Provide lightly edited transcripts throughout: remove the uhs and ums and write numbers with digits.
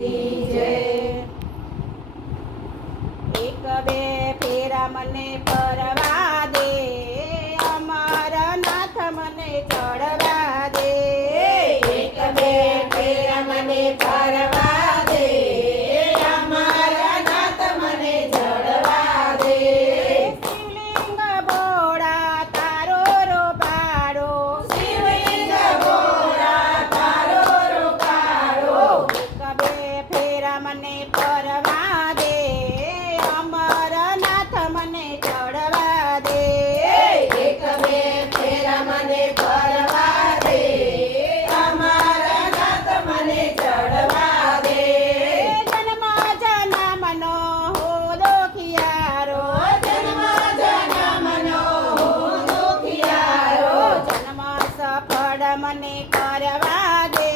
એક બે ફેરા મને ફરવા દે, અમારા નાથ મને ચડવા દે. એક બે ફેરા મને ફરવા દે, અમારા નાથ મને જડવા દે. શિવલિંગ બોળા તારો રોપાડો, શિવલિંગ બોળા તારો રોકાળો. એક બે ફેરા મને ફરવા દે, અમારા નાથ મને ચડવા દે. એક બે ફેરા મને ફરવા દે, અમારા નાથ મને જડવા દે. જન્મ જન્મનો હું દુખિયારો, જન્મ જન્મનો હું દુખિયારો. જન્મ સફળ મને કરવા દે,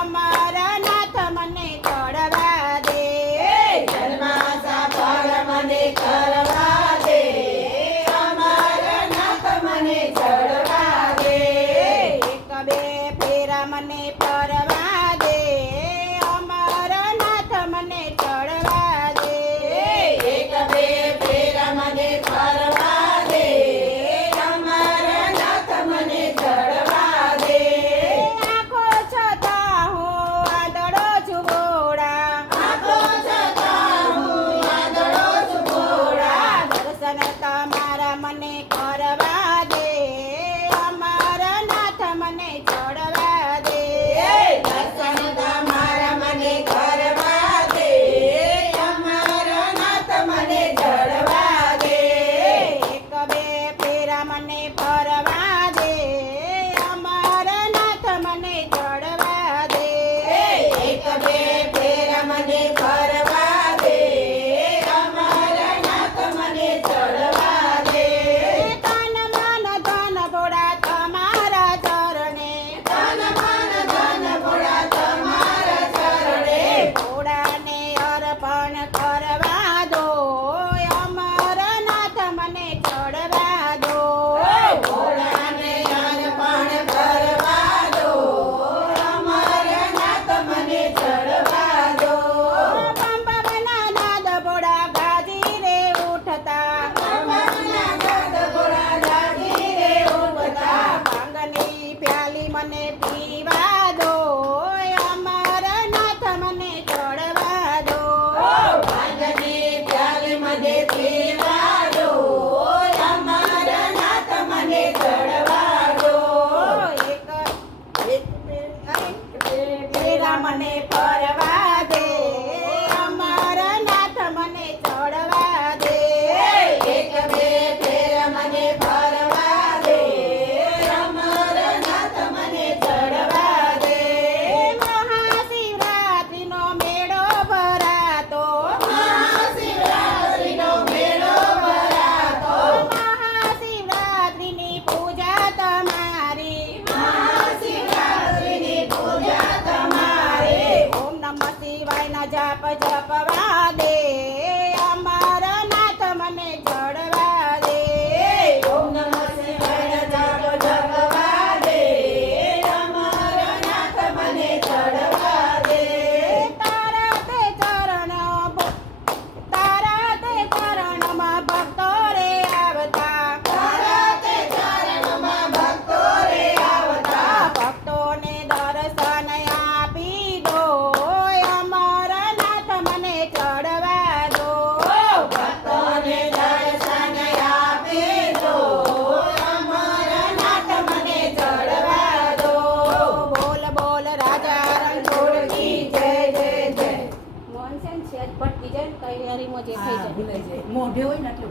અમારા નાથ મને ચડવા દે. જન્મ સફળ મને કરવા દે, અમારા નાથ મને જડવા દે. એક બે ફેરા મને ફરવા દે, અમારા નાથ મને ચડવા દે. એક બે ફેરા મને ફરવા દે, અમારા નાથ મને જડવા દે. આંખો છતાં હું આંધળો છું ભોળા, આંખો છતાં હું આંધળો છું ભોળા. દર્શન તમારા મને કરવા દે, અમારા નાથ મને ચડવા દે. દર્શન તમારા મને કરવા દે, અમારા નાથ મને જડવા દે. એક બે ફેરા મને ફરવા દે, અમારા નાથ મને ચડવા દે. એક બે ફેરા મને ફરવા દે, અમારા નાથ મને જડવા દે. તન મન ધન ભોળા તમારા ચરણે, ધન મન ધન ભોળા તમારા ચરણે. ભોળાને અર્પણ કરવા દો, અમારા નાથ મને ચડવા દો. ભોળાને અર્પણ કરવા દો, અમારા નાથ મને જડવા દો. પંપના નાદ ભોળા ગાજી રે ઉઠતા, અમારા નાથ ભોળા જાગી રે ઉઠતા. ભાંગની પ્યાલી મને પીવા દો, અમારા નાથ મને ચડવા દો. ભાંગની પ્યાલી મને પીવા દો, અમારા નાથ મને જડવા દો. એક ફેરા મને ફરવા દે, અમારા નાથ મને ચડવા દે. એક બે ફેરા મને ફરવા દે, અમારા નાથ મને જડવા દે. મહાશિવરાત્રિનો મેળો ભરાતો, મહાશિવરાત્રિનો મેળો ભરાતો. મહાશિવરાત્રિની પૂજા તમારી, મહાશિવરાત્રિની પૂજા તમારી. ઓમ નમઃ શિવાયના જાપ જપવા દે, અમારા નાથ મને ચડવા દે. ઓમ નમઃ શિવાય જાપ જપવા દે, અમારા નાથ મને જડવા દે. તારા તે ચરણમાં ભક્તો રે આવતા, તારા તે ચરણમાં ભક્તો રે આવતા. ભક્તોને દર્શન આપી દો, અમારા નાથ મને ચડવા દો. ભક્તોને દર્શન આપી દો, અમારા નાથ મને જડવા દો. બોલ બોલ રાજા રણછોડ કી જય જય જય. મોહનસેન છે ભટકી જાય ને તૈયારીમાં જે થઈ જાય. મોઢે હોય ને એટલે